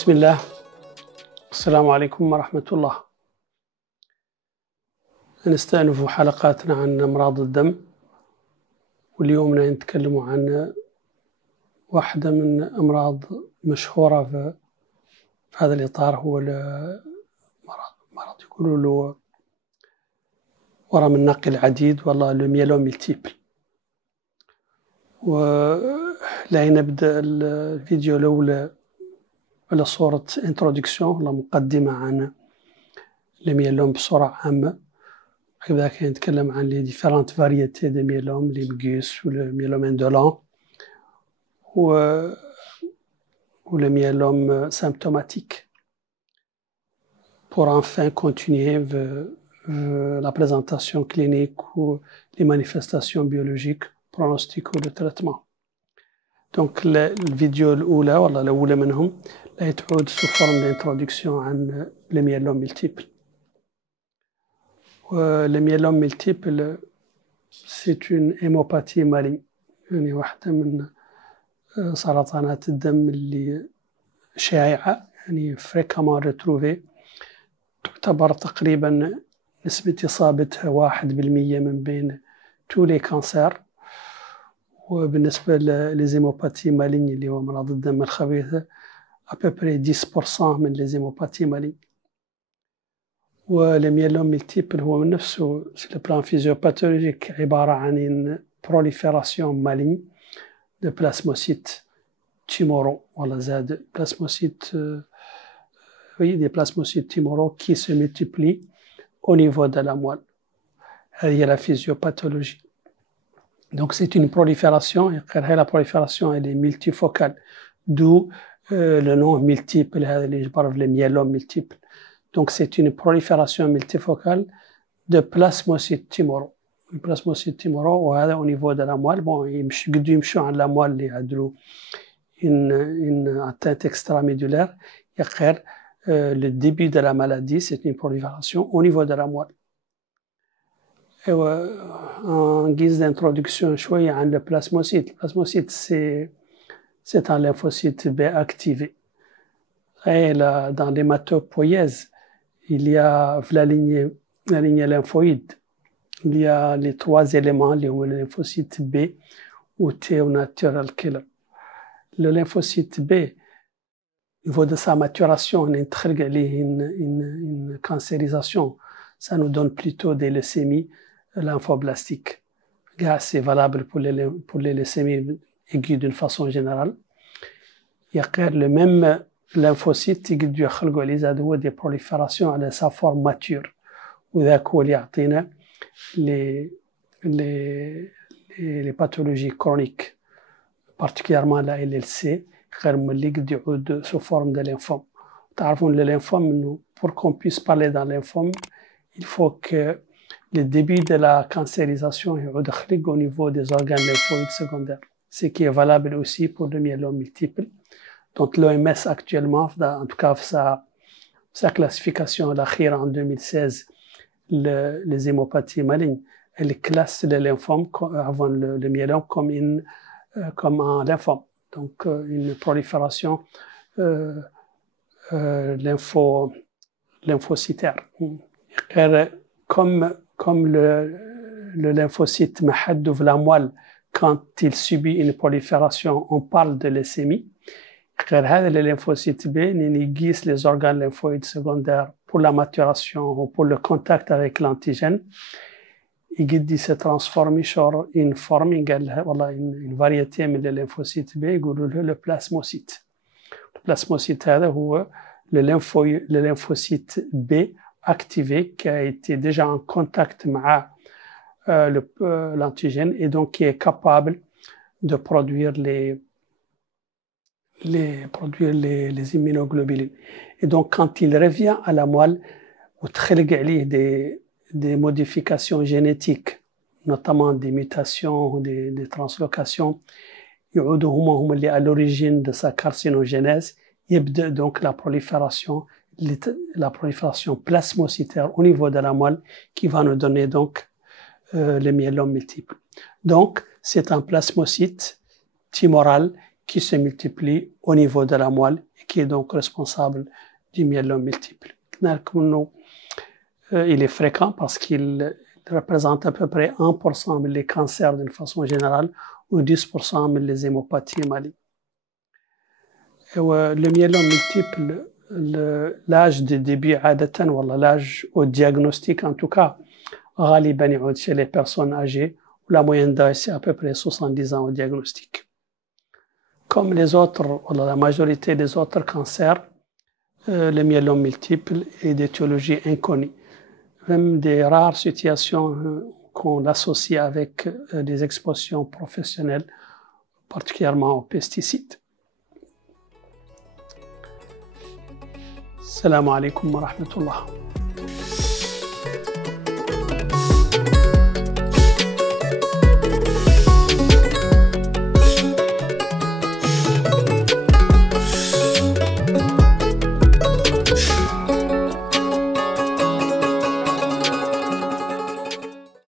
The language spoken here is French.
بسم الله. السلام عليكم ورحمة الله. نستأنف حلقاتنا عن أمراض الدم، واليوم نتكلم عن واحدة من أمراض مشهورة في هذا الإطار، هو مرض يقولوا له ورم النقي العديد، والله لو ميلوم ملتيبل. ولا نبدأ الفيديو الأولى على صورة انترودكسيون ولا مقدمة عن الميلوم بصورة عامة. هكذا نتكلم عن لي ديفيرونت فاريتي دو ميلوم، لي بيغوس والميلوم اندولون والميلوم symptomatique. Pour enfin continuer la présentation clinique ou les manifestations biologiques, pronostic ou le traitement. Donc الفيديو الأولى والله الأولى منهم لا تعود sous forme d'introduction عن le myélome multiple. Le myélome multiple c'est une hémopathie maligne، يعني واحدة من سرطانات الدم اللي شائعة، يعني fréquemment retrouvée. تعتبر تقريبا نسبة إصابتها 1% من بين tous les cancers. وبالنسبة للزيموباتي ماليني اللي هو أمراض الدم الخبيثة à peu près 10% من الزيموباتي ماليني. والميلوم ملتيبل هو من نفسه sur le plan physiopathologique عبارة عن une prolifération maligne de plasmocytes tumoraux. Voilà, زاد plasmocytes, oui, des plasmocytes tumoraux qui se multiplient au niveau de la moelle. هذه la physiopathologie. Donc c'est une prolifération, et la prolifération elle est multifocale, d'où le nom multiple, je parle de myélome multiple. Donc c'est une prolifération multifocale de plasmocytes tumoraux. Les plasmocytes tumoraux au niveau de la moelle, bon, ils يمشوا على la moelle اللي عندو une atteinte extramédullaire. Le début de la maladie, c'est une prolifération au niveau de la moelle. En guise d'introduction, شوية عن le plasmocyte. Le plasmocyte, c'est un lymphocyte B activé. Et là, dans l'hématopoïèse, il y a la lignée lymphoïde. Il y a les trois éléments, le lymphocyte B ou T ou natural killer. Le lymphocyte B, au niveau de sa maturation, on a une cancérisation. Ça nous donne plutôt des leucémies lymphoblastiques. C'est valable pour les leucémies aiguës d'une façon générale. Il y a le même lymphocyte qui a des proliférations à sa forme mature. وذاك هو اللي يعطينا les pathologies chroniques, particulièrement la LLC، غير ملي قد يعود sous forme de lymphome. تعرفون le lymphome, pour qu'on puisse parler d'un lymphome, il faut que le début de la cancérisation يعود خلق au niveau des organes lymphoïdes secondaires, ce qui est valable aussi pour le myélome multiple. Donc l'OMS actuellement, en tout cas sa classification l'achire en 2016, les hémopathies malignes, elle classe le lymphome avant le myélome comme un lymphome. Donc une prolifération lymphocytaire. Comme le lymphocyte mahadou de la moelle, quand il subit une prolifération, on parle de leucémie. Le lymphocyte B néguise les organes lymphoïdes secondaires pour la maturation ou pour le contact avec l'antigène. Il se transforme en une forme, une variété de lymphocyte B, le plasmocyte. Le plasmocyte, c'est le lymphocyte B activé qui a été déjà en contact avec l'antigène et donc qui est capable de produire les immunoglobulines. Et donc quand il revient à la moelle, on trouve des modifications génétiques, notamment des mutations ou des translocations, à l'origine de sa carcinogénèse. يبدأ donc la prolifération plasmocytaire au niveau de la moelle qui va nous donner donc le myélome multiple. Donc c'est un plasmocyte tumoral qui se multiplie au niveau de la moelle et qui est donc responsable du myélome multiple. Il est fréquent parce qu'il représente à peu près 1% des cancers d'une façon générale ou 10% des hémopathies malignes. Le myélome multiple, l'âge de début l'âge au diagnostic en tout cas, chez les personnes âgées, la moyenne d'âge c'est à peu près 70 ans au diagnostic. Comme les autres, la majorité des autres cancers, le myélome multiple est d'étiologie inconnue. Même des rares situations qu'on associe avec des expositions professionnelles, particulièrement aux pesticides. Assalamu alaikum wa rahmatullah.